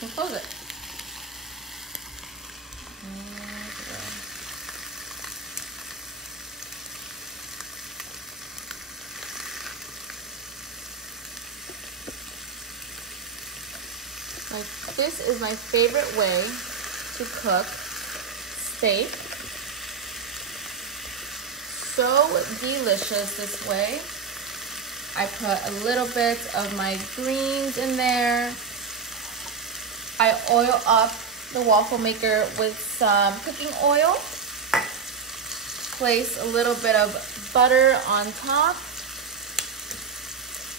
can close it. Like, this is my favorite way to cook steak. So delicious this way. I put a little bit of my greens in there. I oil up the waffle maker with some cooking oil. Place a little bit of butter on top.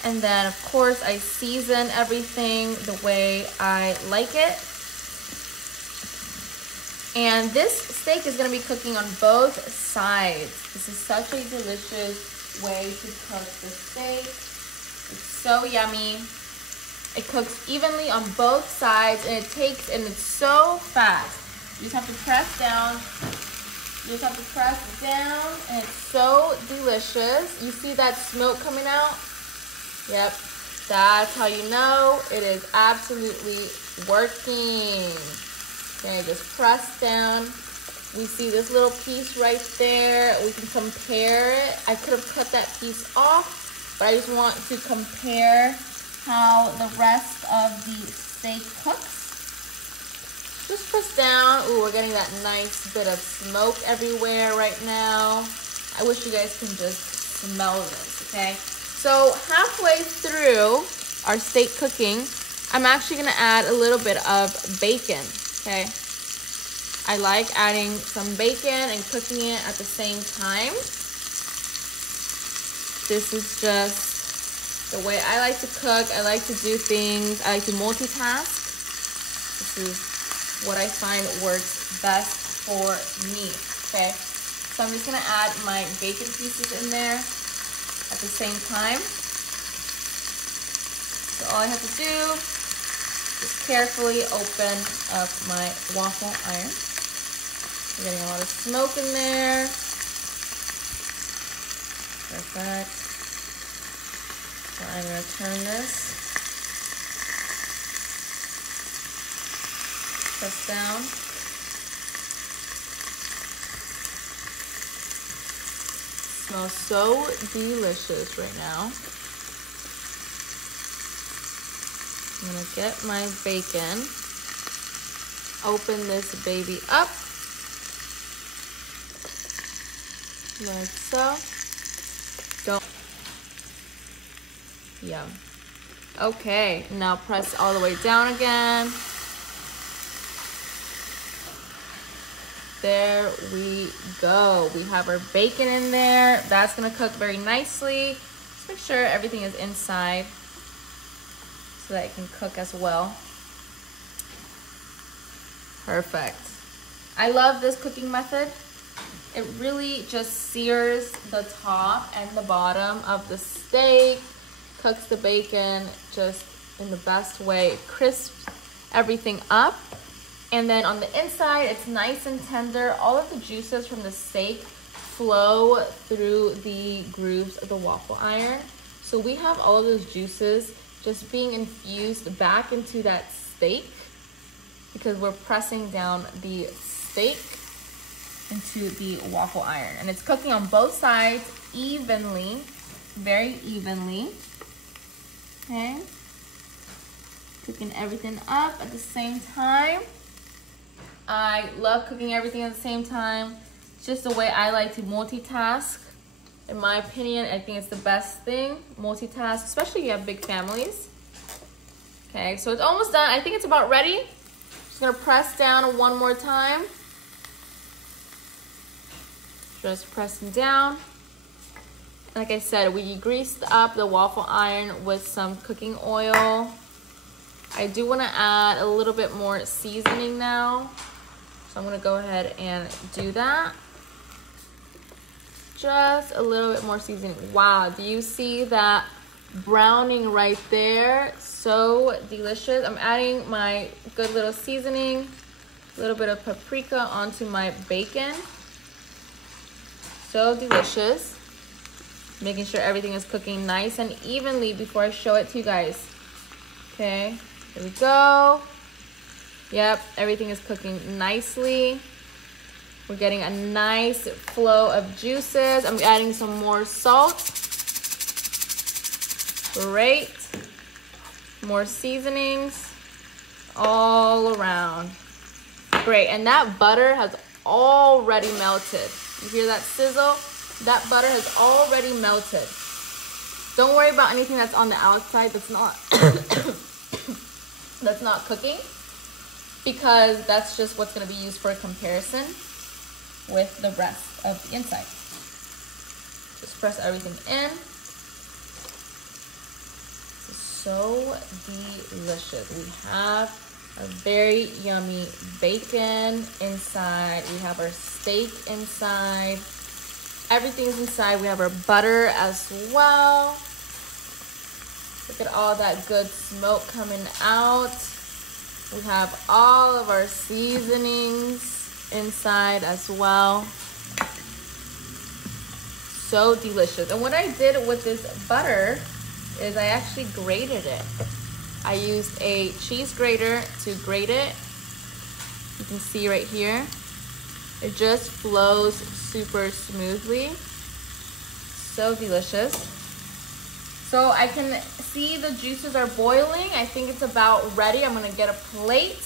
And then, of course, I season everything the way I like it. And this steak is gonna be cooking on both sides. This is such a delicious way to cook the steak. It's so yummy. It cooks evenly on both sides, and it's so fast. You just have to press down. You just have to press down, and it's so delicious. You see that smoke coming out? Yep, that's how you know it is absolutely working. Okay, just press down. We see this little piece right there. We can compare it. I could have cut that piece off, but I just want to compare how the rest of the steak cooks. Just press down. Ooh, we're getting that nice bit of smoke everywhere right now. I wish you guys can just smell this, okay? So halfway through our steak cooking, I'm actually gonna add a little bit of bacon, okay? I like adding some bacon and cooking it at the same time. This is just the way I like to cook. I like to do things. I like to multitask. This is what I find works best for me, okay? So I'm just gonna add my bacon pieces in there at the same time. So all I have to do is carefully open up my waffle iron. We're getting a lot of smoke in there. Perfect. So I'm gonna turn this. Press down. Smells so delicious right now. I'm gonna get my bacon. Open this baby up. Like so. Don't. Yum. Okay, now press all the way down again. There we go. We have our bacon in there. That's gonna cook very nicely. Just make sure everything is inside so that it can cook as well. Perfect. I love this cooking method. It really just sears the top and the bottom of the steak, cooks the bacon just in the best way. It crisps everything up. And then on the inside, it's nice and tender. All of the juices from the steak flow through the grooves of the waffle iron. So we have all of those juices just being infused back into that steak because we're pressing down the steak into the waffle iron. And it's cooking on both sides evenly, very evenly. Okay. Cooking everything up at the same time. I love cooking everything at the same time. It's just the way I like to multitask. In my opinion, I think it's the best thing, multitask, especially if you have big families. Okay, so it's almost done. I think it's about ready. Just gonna press down one more time. Just pressing down. Like I said, we greased up the waffle iron with some cooking oil. I do wanna add a little bit more seasoning now. So I'm gonna go ahead and do that. Just a little bit more seasoning. Wow, do you see that browning right there? So delicious. I'm adding my good little seasoning, a little bit of paprika onto my bacon. So delicious. Making sure everything is cooking nice and evenly before I show it to you guys. Okay, here we go. Yep, everything is cooking nicely. We're getting a nice flow of juices. I'm adding some more salt. Great. More seasonings all around. Great, and that butter has already melted. You hear that sizzle? That butter has already melted. Don't worry about anything that's on the outside that's not that's not cooking, because that's just what's going to be used for a comparison with the rest of the inside. Just press everything in. This is so delicious. We have a very yummy bacon inside. We have our steak inside. Everything's inside. We have our butter as well. Look at all that good smoke coming out. We have all of our seasonings inside as well. So delicious. And what I did with this butter is I actually grated it. I used a cheese grater to grate it. You can see right here. It just flows super smoothly. So delicious. So I can see the juices are boiling. I think it's about ready. I'm gonna get a plate.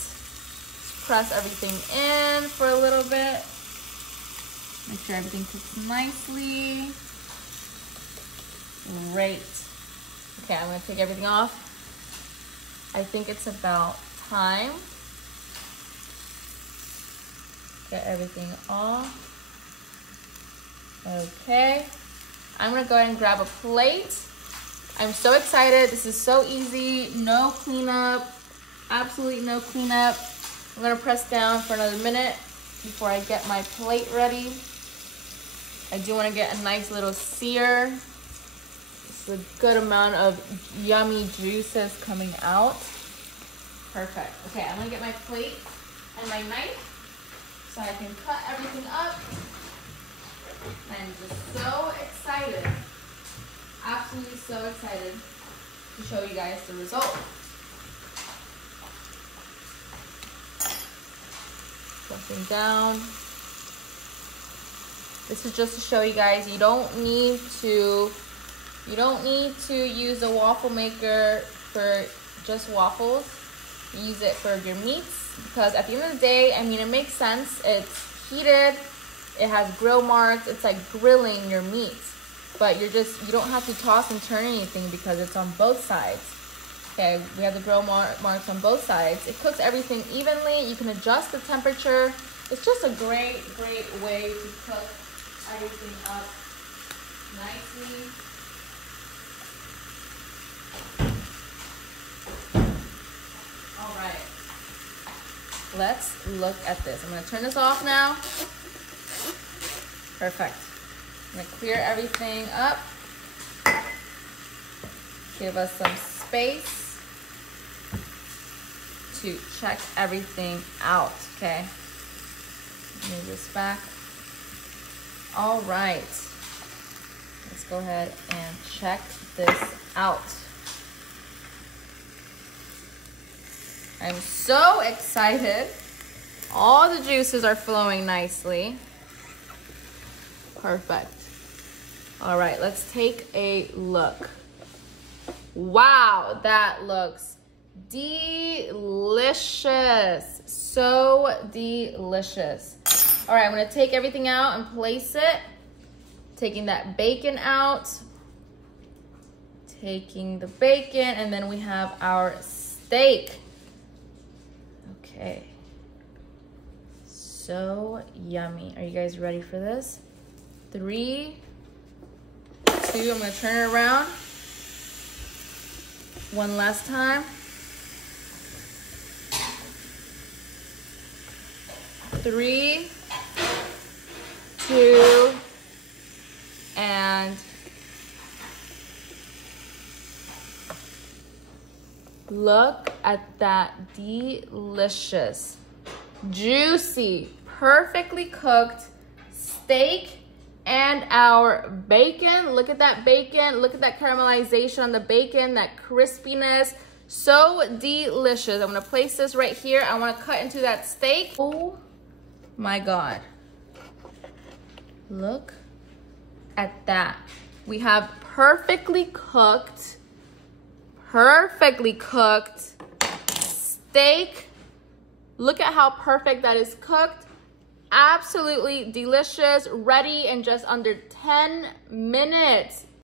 Press everything in for a little bit. Make sure everything cooks nicely. Great. Okay, I'm gonna take everything off. I think it's about time. Get everything off. Okay. I'm gonna go ahead and grab a plate. I'm so excited. This is so easy. No cleanup. Absolutely no cleanup. I'm gonna press down for another minute before I get my plate ready. I do wanna get a nice little sear. It's a good amount of yummy juices coming out. Perfect. Okay, I'm gonna get my plate and my knife so I can cut everything up. I'm just so excited. Absolutely so excited to show you guys the result. Pressing down. This is just to show you guys you don't need to use a waffle maker for just waffles. Use it for your meats, because at the end of the day, I mean, it makes sense. It's heated, it has grill marks, it's like grilling your meats, but you don't have to toss and turn anything because it's on both sides. Okay, we have the grill marks on both sides. It cooks everything evenly. You can adjust the temperature. It's just a great way to cook everything up nicely. All right, let's look at this. I'm gonna turn this off now. Perfect. I'm gonna clear everything up. Give us some space to check everything out, okay? Move this back. All right, let's go ahead and check this out. I'm so excited. All the juices are flowing nicely. Perfect. All right, let's take a look. Wow, that looks delicious. So delicious. All right, I'm gonna take everything out and place it. Taking that bacon out. Taking the bacon, and then we have our steak. Okay. So yummy. Are you guys ready for this? 3, 2, I'm gonna turn it around. One last time. 3, 2, and look at that delicious, juicy, perfectly cooked steak and our bacon. Look at that bacon. Look at that caramelization on the bacon, that crispiness. So delicious. I'm gonna place this right here. I wanna cut into that steak. Oh my God. Look at that. We have perfectly cooked steak. Look at how perfect that is cooked. Absolutely delicious, ready in just under 10 minutes.